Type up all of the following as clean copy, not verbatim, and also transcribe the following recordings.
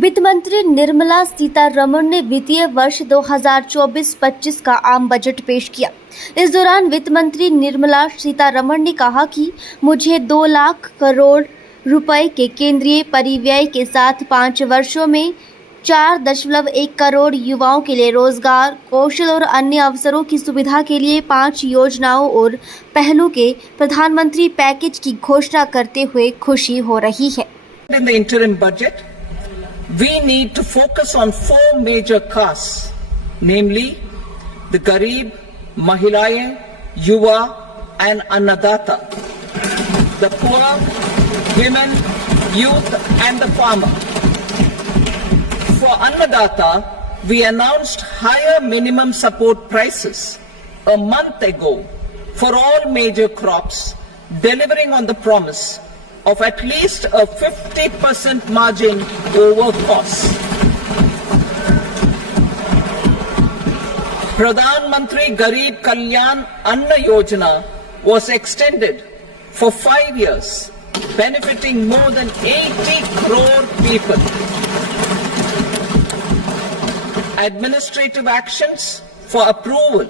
वित्त मंत्री निर्मला सीतारमण ने वित्तीय वर्ष 2024-25 का आम बजट पेश किया। इस दौरान वित्त मंत्री निर्मला सीतारमण ने कहा कि मुझे 2 लाख करोड़ रुपए के केंद्रीय परिव्यय के साथ 5 वर्षों में 4.1 करोड़ युवाओं के लिए रोजगार, कौशल और अन्य अवसरों की सुविधा के लिए 5 योजनाओं और पहलों के प्रधानमंत्री पैकेज की घोषणा करते हुए खुशी हो रही है। In the interim budget, we need to focus on 4 major castes, namely the Garib, Mahilayein, Yuva and Annadata, the poor, women, youth and the farmer. For Annadata, we announced higher minimum support prices a month ago for all major crops, delivering on the promise of at least a 50% margin over cost. Pradhan Mantri Garib Kalyan Anna Yojana was extended for 5 years, benefiting more than 80 crore people. Administrative actions for approval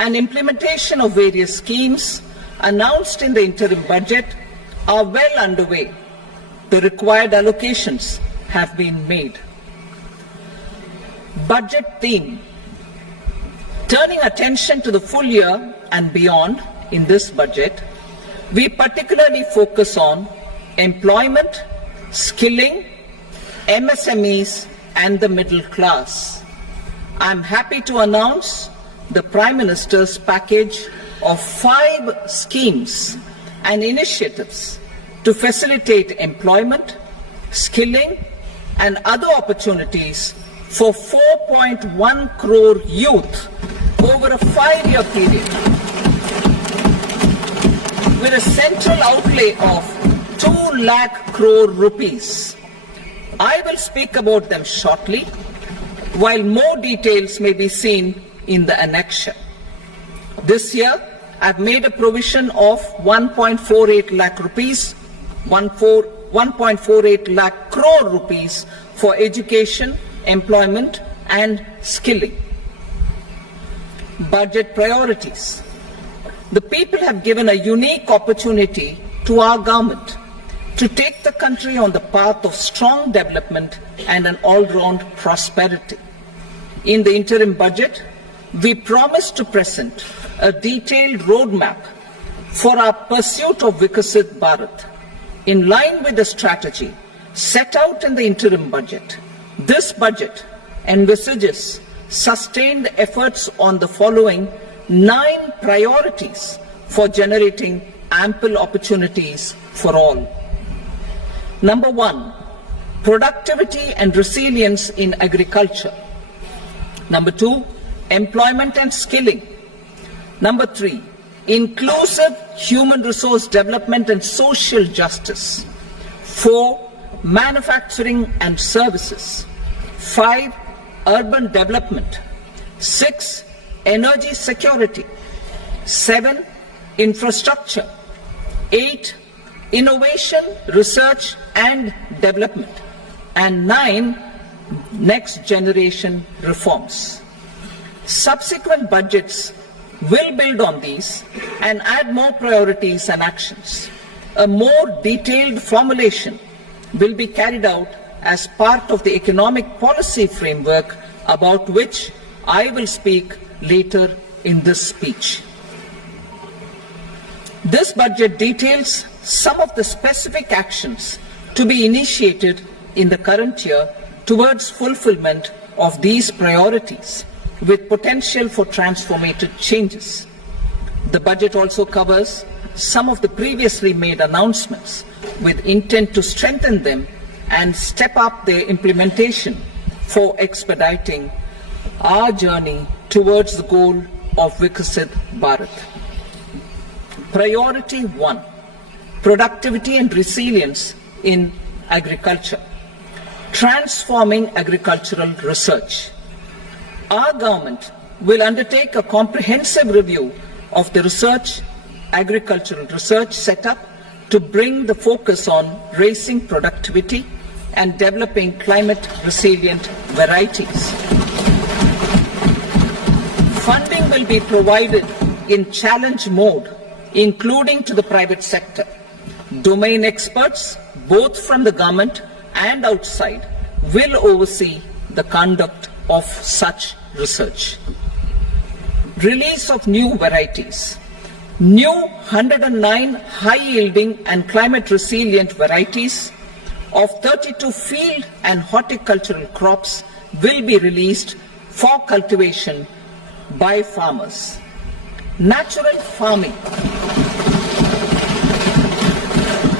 and implementation of various schemes announced in the interim budget are well underway. The required allocations have been made. Budget theme. Turning attention to the full year and beyond in this budget, we particularly focus on employment, skilling, MSMEs and the middle class. I am happy to announce the Prime Minister's package of 5 schemes and initiatives to facilitate employment, skilling and other opportunities for 4.1 crore youth over a 5-year period, with a central outlay of 2 lakh crore rupees. I will speak about them shortly, while more details may be seen in the annexure. This year, I've made a provision of 1.48 lakh rupees, 1.48 lakh crore rupees for education, employment and skilling. Budget priorities. The people have given a unique opportunity to our government to take the country on the path of strong development and an all-round prosperity. In the interim budget, we promise to present a detailed roadmap for our pursuit of Viksit Bharat. In line with the strategy set out in the interim budget, this budget envisages sustained efforts on the following 9 priorities for generating ample opportunities for all. Number 1, productivity and resilience in agriculture. Number 2, employment and skilling. Number 3, inclusive human resource development and social justice. 4, manufacturing and services. 5, urban development. 6, energy security. 7, infrastructure. 8, innovation, research and development. And 9, next generation reforms. Subsequent budgets will build on these and add more priorities and actions. A more detailed formulation will be carried out as part of the economic policy framework, about which I will speak later in this speech. This budget details some of the specific actions to be initiated in the current year towards fulfillment of these priorities, with potential for transformative changes. The budget also covers some of the previously made announcements with intent to strengthen them and step up their implementation for expediting our journey towards the goal of Viksit Bharat. Priority 1, productivity and resilience in agriculture. Transforming agricultural research. Our government will undertake a comprehensive review of the agricultural research setup to bring the focus on raising productivity, and developing climate resilient varieties. Funding will be provided in challenge mode, including to the private sector. Domain experts, both from the government and outside, will oversee the conduct of such research. Release of new varieties. New 109 high-yielding and climate-resilient varieties of 32 field and horticultural crops will be released for cultivation by farmers. Natural farming.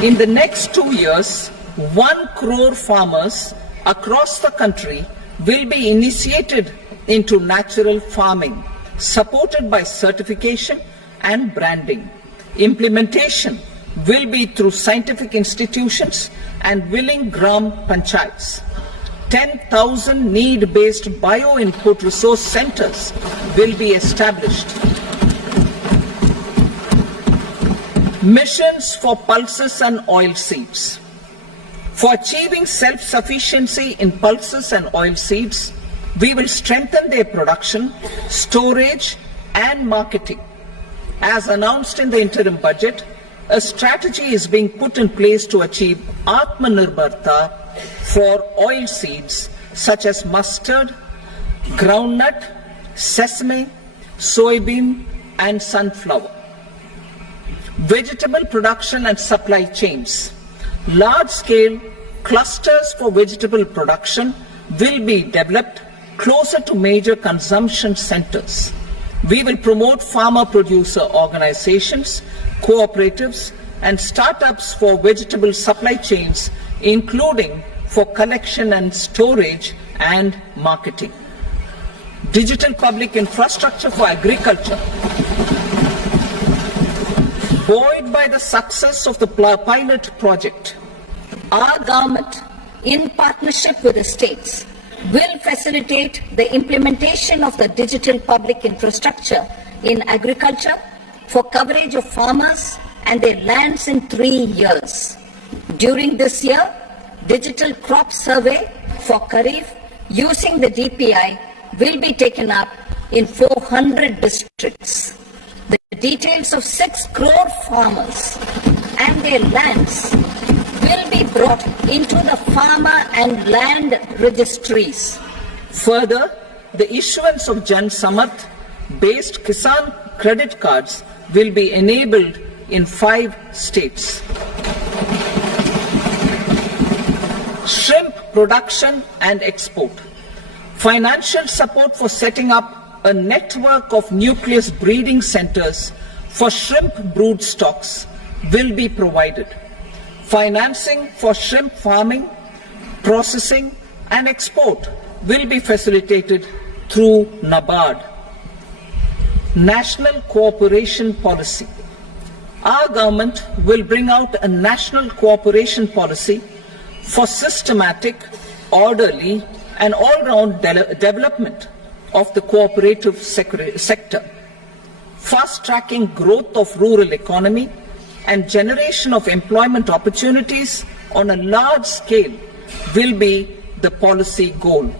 In the next 2 years, 1 crore farmers across the country will be initiated into natural farming, supported by certification and branding. Implementation will be through scientific institutions and willing gram panchayats. 10,000 need-based bio-input resource centers will be established. Missions for pulses and oilseeds. For achieving self-sufficiency in pulses and oilseeds, we will strengthen their production, storage, and marketing. As announced in the interim budget, a strategy is being put in place to achieve Atmanirbharta for oilseeds such as mustard, groundnut, sesame, soybean, and sunflower. Vegetable production and supply chains. Large-scale clusters for vegetable production will be developed closer to major consumption centers. We will promote farmer-producer organizations, cooperatives, and startups for vegetable supply chains, including for collection and storage and marketing. Digital public infrastructure for agriculture. Buoyed by the success of the pilot project, our government, in partnership with the states, will facilitate the implementation of the digital public infrastructure in agriculture for coverage of farmers and their lands in 3 years. During this year, digital crop survey for Kharif using the DPI will be taken up in 400 districts. The details of 6 crore farmers and their lands will be brought into the farmer and land registries. Further, the issuance of Jan Samarth based Kisan credit cards will be enabled in 5 states. Shrimp production and export. Financial support for setting up a network of nucleus breeding centers for shrimp brood stocks will be provided. Financing for shrimp farming, processing, and export will be facilitated through NABARD. National Cooperation Policy. Our government will bring out a national cooperation policy for systematic, orderly, and all-round development of the cooperative sector, fast-tracking growth of rural economy and generation of employment opportunities on a large scale will be the policy goal.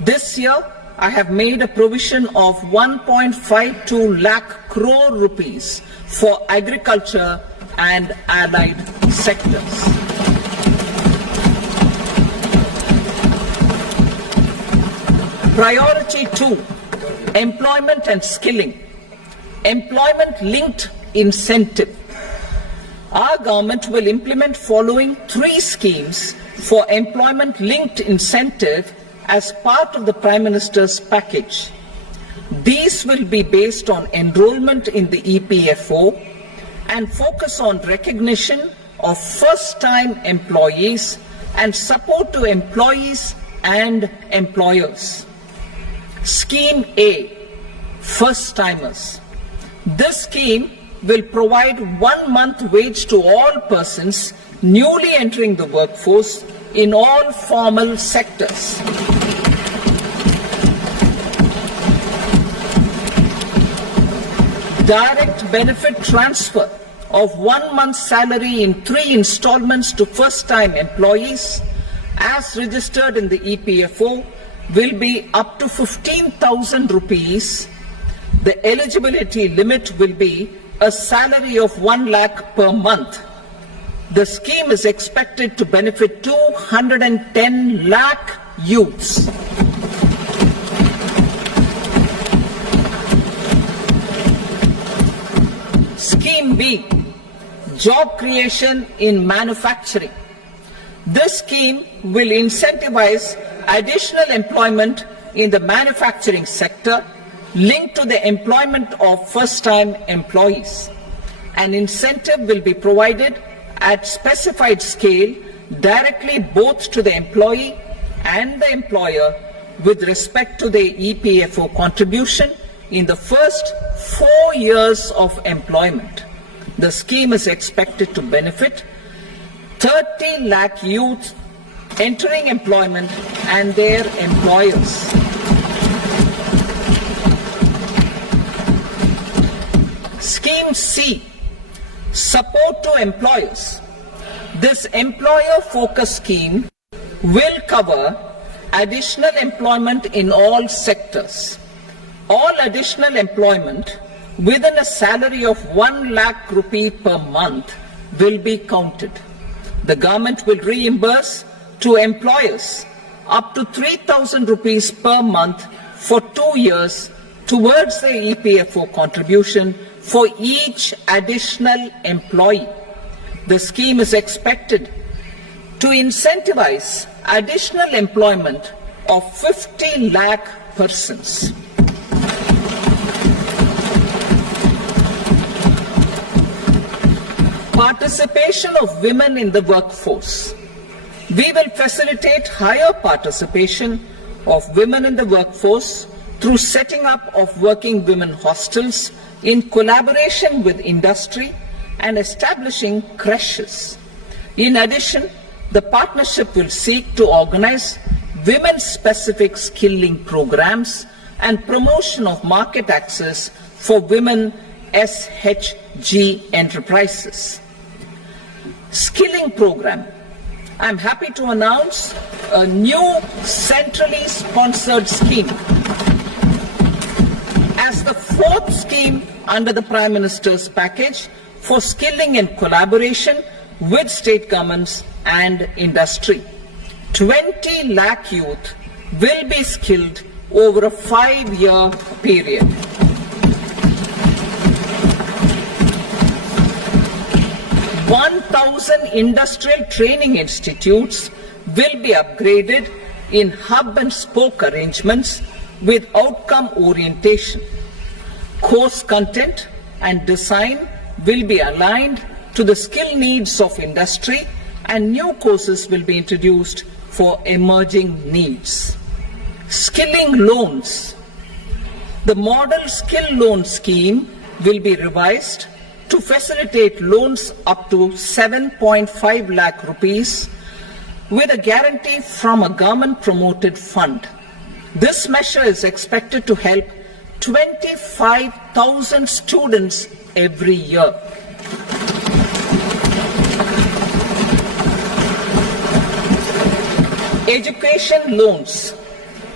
This year, I have made a provision of 1.52 lakh crore rupees for agriculture and allied sectors. Priority 2, employment and skilling. Employment-linked incentive. Our government will implement following 3 schemes for employment-linked incentive as part of the Prime Minister's package. These will be based on enrollment in the EPFO and focus on recognition of first-time employees and support to employees and employers. Scheme A, first-timers. This scheme will provide 1 month wage to all persons newly entering the workforce in all formal sectors. Direct benefit transfer of 1 month's salary in 3 installments to first-time employees as registered in the EPFO will be up to 15,000 rupees. The eligibility limit will be a salary of 1 lakh per month. The scheme is expected to benefit 210 lakh youths. Scheme B, job creation in manufacturing. This scheme will incentivize additional employment in the manufacturing sector linked to the employment of first-time employees. An incentive will be provided at specified scale directly both to the employee and the employer with respect to the EPFO contribution in the first 4 years of employment. The scheme is expected to benefit 30 lakh youth entering employment and their employers. Scheme C, support to employers. This employer-focused scheme will cover additional employment in all sectors. All additional employment within a salary of 1 lakh rupee per month will be counted. The government will reimburse to employers up to 3,000 rupees per month for 2 years towards the EPFO contribution for each additional employee. The scheme is expected to incentivize additional employment of 50 lakh persons. Participation of women in the workforce. We will facilitate higher participation of women in the workforce through setting up of working women hostels in collaboration with industry and establishing creches. In addition, the partnership will seek to organize women-specific skilling programs and promotion of market access for women SHG enterprises. Skilling program. I'm happy to announce a new centrally sponsored scheme as the 4th scheme under the Prime Minister's package for skilling in collaboration with state governments and industry. 20 lakh youth will be skilled over a 5-year period. $1,000 industrial training institutes will be upgraded in hub and spoke arrangements with outcome orientation. Course content and design will be aligned to the skill needs of industry, and new courses will be introduced for emerging needs. Skilling loans. The model skill loan scheme will be revised to facilitate loans up to 7.5 lakh rupees with a guarantee from a government-promoted fund. This measure is expected to help 25,000 students every year. Education loans.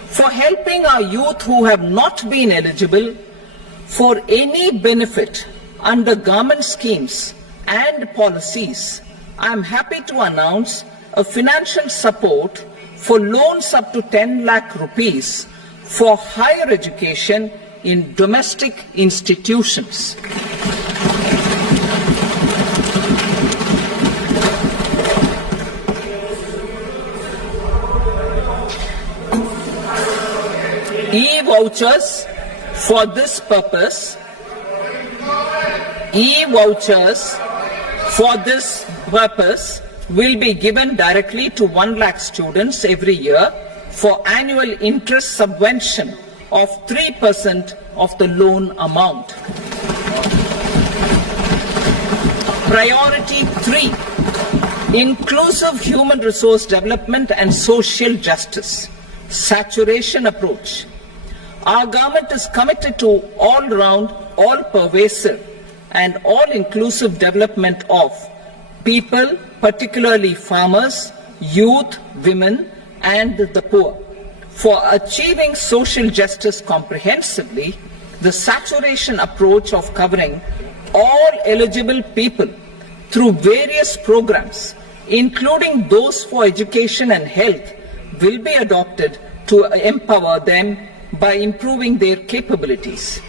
For helping our youth who have not been eligible for any benefit under government schemes and policies, I am happy to announce a financial support for loans up to 10 lakh rupees for higher education in domestic institutions. E-vouchers for this purpose. E-vouchers for this purpose will be given directly to 1 lakh students every year for annual interest subvention of 3% of the loan amount. Priority 3, inclusive human resource development and social justice, saturation approach. Our government is committed to all-round, all-pervasive and all-inclusive development of people, particularly farmers, youth, women, and the poor. For achieving social justice comprehensively, the saturation approach of covering all eligible people through various programs, including those for education and health, will be adopted to empower them by improving their capabilities.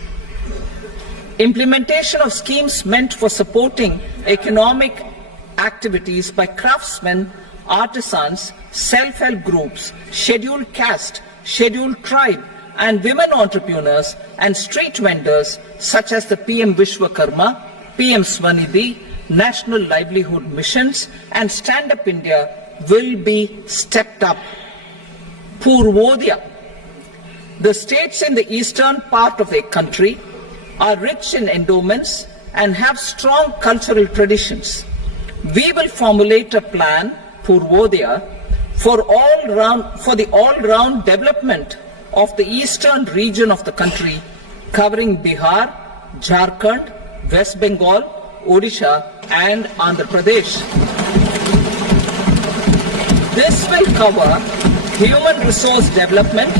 Implementation of schemes meant for supporting economic activities by craftsmen, artisans, self-help groups, scheduled caste, scheduled tribe, and women entrepreneurs and street vendors such as the PM Vishwakarma, PM Swanidhi, National Livelihood Missions, and Stand Up India will be stepped up. Purvodaya. The states in the eastern part of the country are rich in endowments and have strong cultural traditions. We will formulate a plan, Purvodaya, for the all-round development of the eastern region of the country, covering Bihar, Jharkhand, West Bengal, Odisha, and Andhra Pradesh. This will cover human resource development,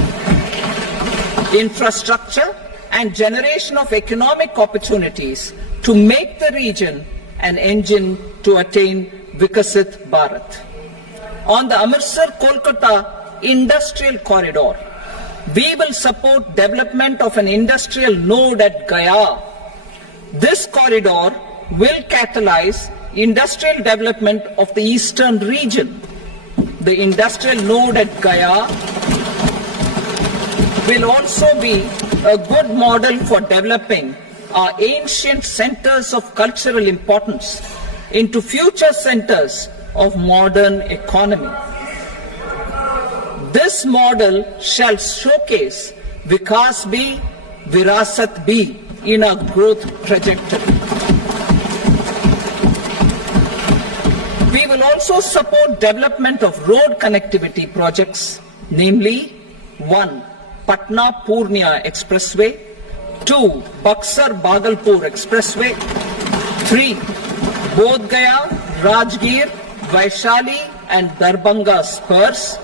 infrastructure, and generation of economic opportunities to make the region an engine to attain Vikasit Bharat. On the Amritsar-Kolkata Industrial Corridor, we will support development of an industrial node at Gaya. This corridor will catalyze industrial development of the eastern region. The industrial node at Gaya will also be a good model for developing our ancient centers of cultural importance into future centers of modern economy. This model shall showcase Vikas B, Virasat B in our growth trajectory. We will also support development of road connectivity projects, namely 1. Patna Purnia Expressway, 2. Buxar Bhagalpur Expressway, 3. Bodh Gaya, Rajgir, Vaishali and Darbhanga spurs,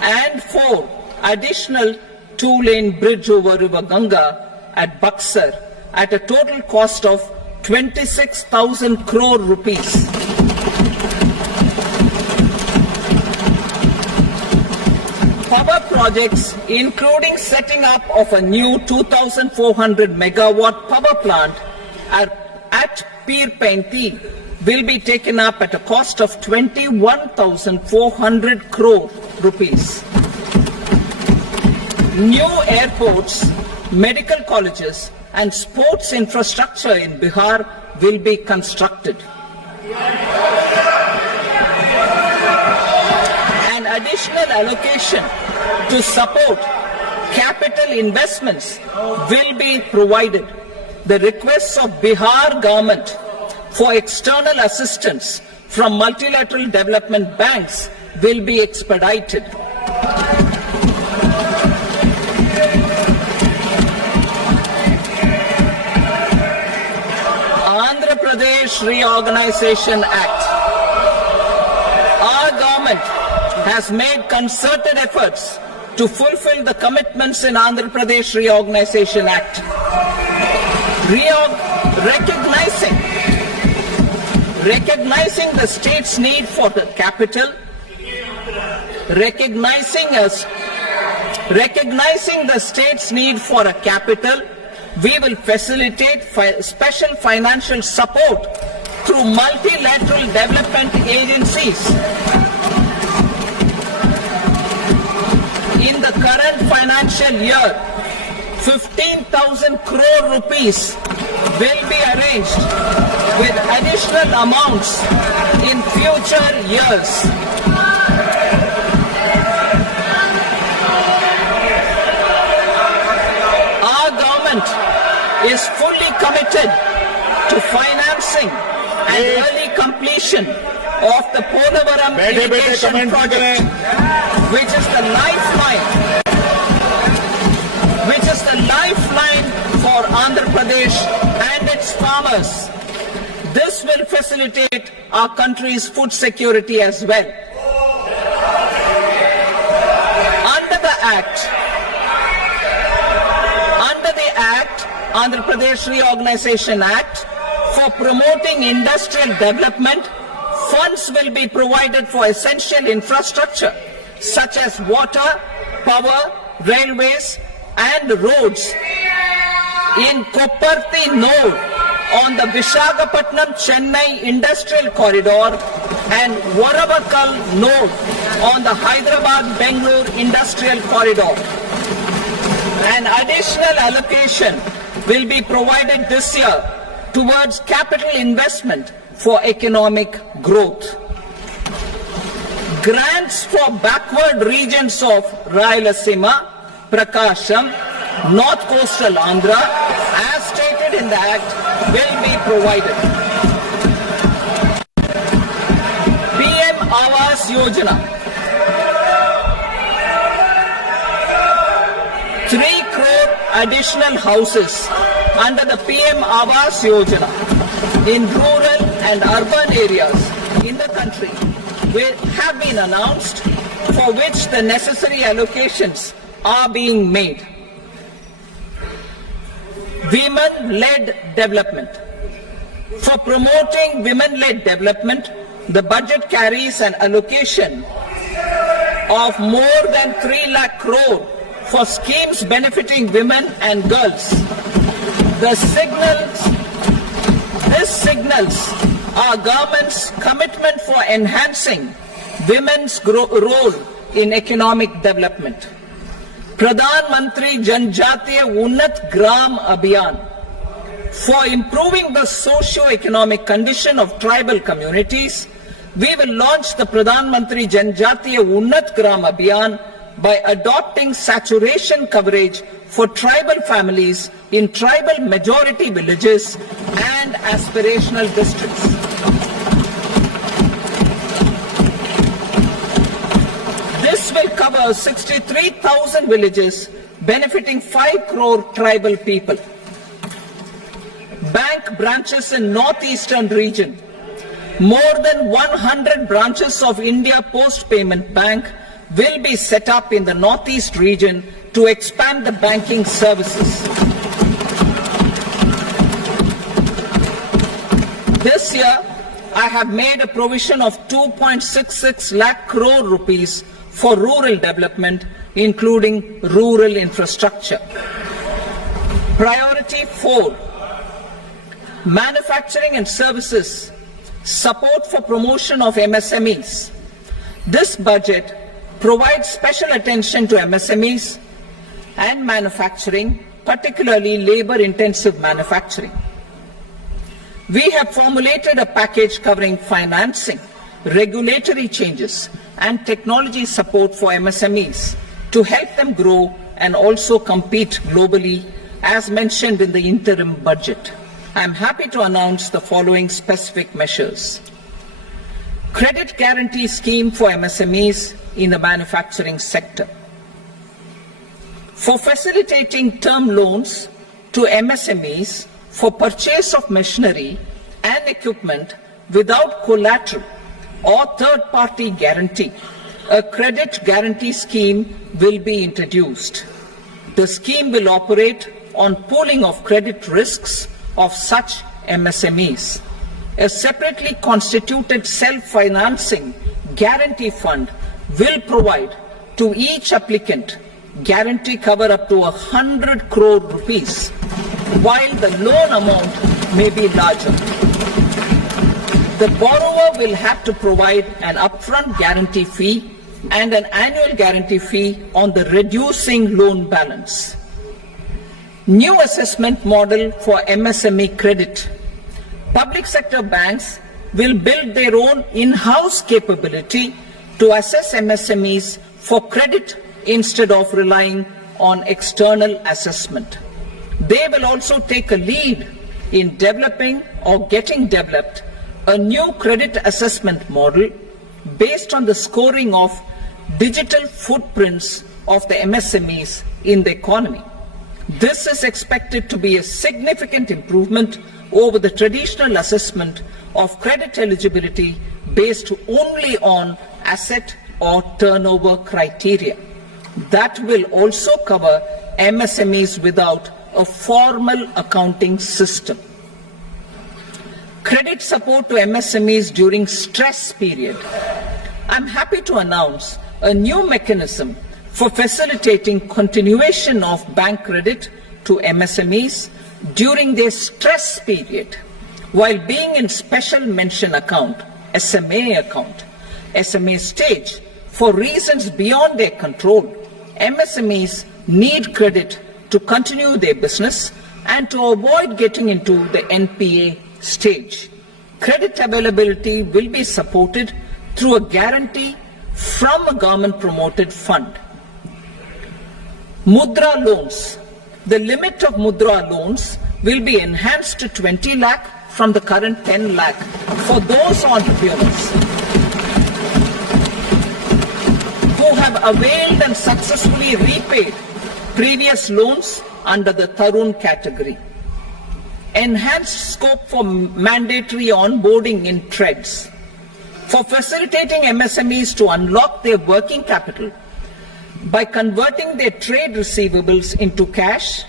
and 4. Additional 2-lane bridge over River Ganga at Buxar at a total cost of 26,000 crore rupees. Power projects, including setting up of a new 2,400 megawatt power plant at Pir Painti, will be taken up at a cost of 21,400 crore rupees. New airports, medical colleges, and sports infrastructure in Bihar will be constructed. An additional allocation to support capital investments will be provided. The requests of Bihar government for external assistance from multilateral development banks will be expedited. Andhra Pradesh Reorganization Act. Our government has made concerted efforts to fulfill the commitments in Andhra Pradesh Reorganization Act. Recognizing the state's need for the capital, recognizing the state's need for a capital, we will facilitate special financial support through multilateral development agencies. In the current financial year, 15,000 crore rupees will be arranged with additional amounts in future years. Our government is fully committed to financing and early completion of the Polavaram irrigation project, which is the lifeline for Andhra Pradesh and its farmers. This will facilitate our country's food security as well. Under the Act, Andhra Pradesh Reorganization Act, for promoting industrial development, funds will be provided for essential infrastructure such as water, power, railways and roads in Kopparthi node on the Visakhapatnam-Chennai Industrial Corridor and Varavakal node on the Hyderabad-Bengaluru Industrial Corridor. An additional allocation will be provided this year towards capital investment for economic growth. Grants for backward regions of Rayalaseema, Prakasam, North Coastal Andhra, as stated in the Act, will be provided. PM Awas Yojana. 3 crore additional houses under the PM Awas Yojana in rural and urban areas in the country will have been announced, for which the necessary allocations are being made. Women-led development. For promoting women-led development, the budget carries an allocation of more than 3 lakh crore for schemes benefiting women and girls. This signals our government's commitment for enhancing women's role in economic development. Pradhan Mantri Janjatiya Unnat Gram Abhiyan. For improving the socio-economic condition of tribal communities, we will launch the Pradhan Mantri Janjatiya Unnat Gram Abhiyan by adopting saturation coverage for tribal families in tribal majority villages and aspirational districts. This will cover 63,000 villages benefiting 5 crore tribal people. Bank branches in northeastern region. More than 100 branches of India Post Payment Bank will be set up in the northeast region to expand the banking services. This year, I have made a provision of 2.66 lakh crore rupees for rural development, including rural infrastructure. Priority 4, manufacturing and services, support for promotion of MSMEs. This budget provides special attention to MSMEs and manufacturing, particularly labor-intensive manufacturing. We have formulated a package covering financing, regulatory changes, and technology support for MSMEs to help them grow and also compete globally, as mentioned in the interim budget. I am happy to announce the following specific measures. Credit guarantee scheme for MSMEs in the manufacturing sector. For facilitating term loans to MSMEs for purchase of machinery and equipment without collateral or third-party guarantee, a credit guarantee scheme will be introduced. The scheme will operate on pooling of credit risks of such MSMEs. A separately constituted self-financing guarantee fund will provide to each applicant guarantee cover up to 100 crore rupees, while the loan amount may be larger. The borrower will have to provide an upfront guarantee fee and an annual guarantee fee on the reducing loan balance. New assessment model for MSME credit. Public sector banks will build their own in-house capability to assess MSMEs for credit instead of relying on external assessment. They will also take a lead in developing or getting developed a new credit assessment model based on the scoring of digital footprints of the MSMEs in the economy. This is expected to be a significant improvement over the traditional assessment of credit eligibility based only on asset or turnover criteria. That will also cover MSMEs without a formal accounting system. Credit support to MSMEs during stress period. I'm happy to announce a new mechanism for facilitating continuation of bank credit to MSMEs during their stress period while being in special mention account, SMA account, SMA stage. For reasons beyond their control, MSMEs need credit to continue their business and to avoid getting into the NPA stage. Credit availability will be supported through a guarantee from a government-promoted fund. Mudra loans. The limit of Mudra loans will be enhanced to 20 lakh from the current 10 lakh for those entrepreneurs who have availed and successfully repaid previous loans under the Tarun category. Enhanced scope for mandatory onboarding in TREDS. For facilitating MSMEs to unlock their working capital by converting their trade receivables into cash,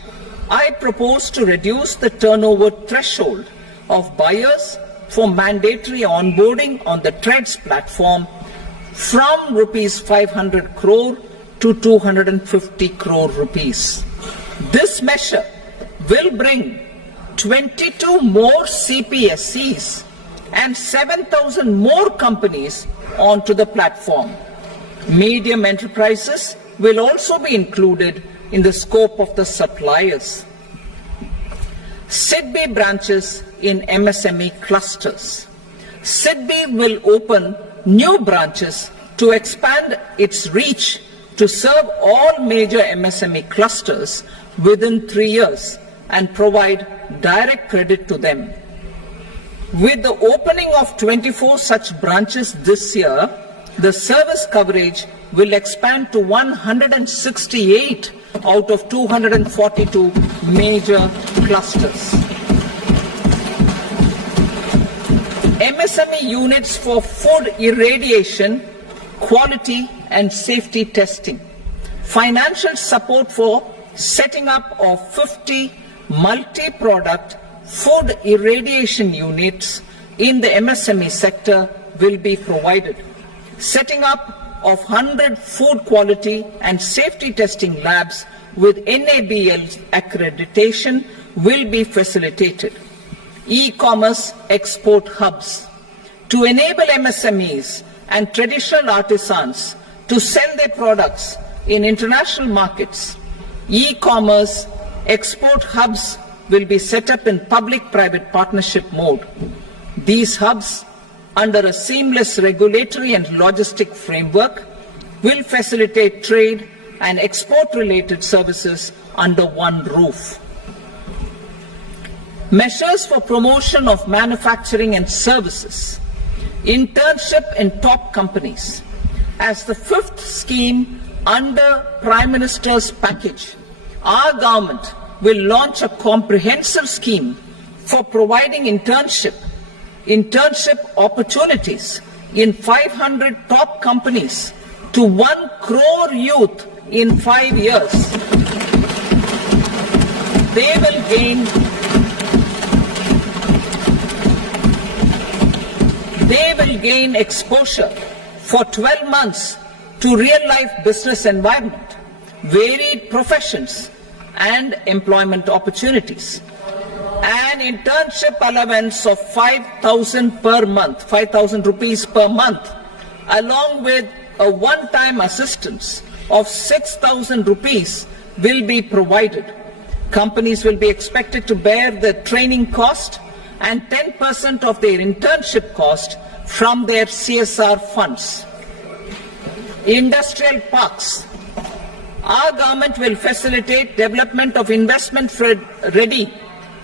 I propose to reduce the turnover threshold of buyers for mandatory onboarding on the TREDS platform from rupees 500 crore to 250 crore rupees. This measure will bring 22 more CPSCs and 7,000 more companies onto the platform. Medium enterprises will also be included in the scope of the suppliers. SIDBI branches in MSME clusters. SIDBI will open new branches to expand its reach to serve all major MSME clusters within 3 years and provide direct credit to them. With the opening of 24 such branches this year, the service coverage will expand to 168 out of 242 major clusters. MSME units for food irradiation, quality and safety testing. Financial support for setting up of 50 multi-product food irradiation units in the MSME sector will be provided. Setting up of 100 food quality and safety testing labs with NABL accreditation will be facilitated. E-commerce export hubs. To enable MSMEs and traditional artisans to sell their products in international markets, e-commerce export hubs will be set up in public-private partnership mode. These hubs, under a seamless regulatory and logistic framework, will facilitate trade and export-related services under one roof. Measures for promotion of manufacturing and services. Internship in top companies. As the fifth scheme under Prime Minister's package, our government will launch a comprehensive scheme for providing internship opportunities in 500 top companies to 1 crore youth in 5 years. They will gain exposure for 12 months to real-life business environment, varied professions, and employment opportunities. An internship allowance of 5,000 per month, 5,000 rupees per month, along with a one-time assistance of 6,000 rupees will be provided. Companies will be expected to bear the training cost and 10% of their internship cost from their CSR funds. Industrial parks. Our government will facilitate development of investment-ready,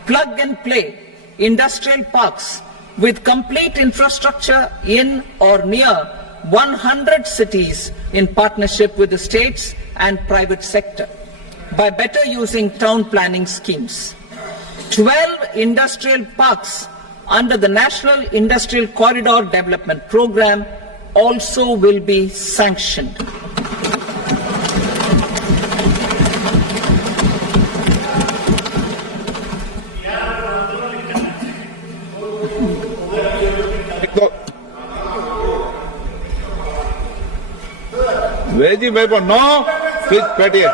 plug-and-play industrial parks with complete infrastructure in or near 100 cities in partnership with the states and private sector by better using town planning schemes. 12 industrial parks under the National Industrial Corridor Development Program also will be sanctioned. Veggie भाई पर no please बैठिए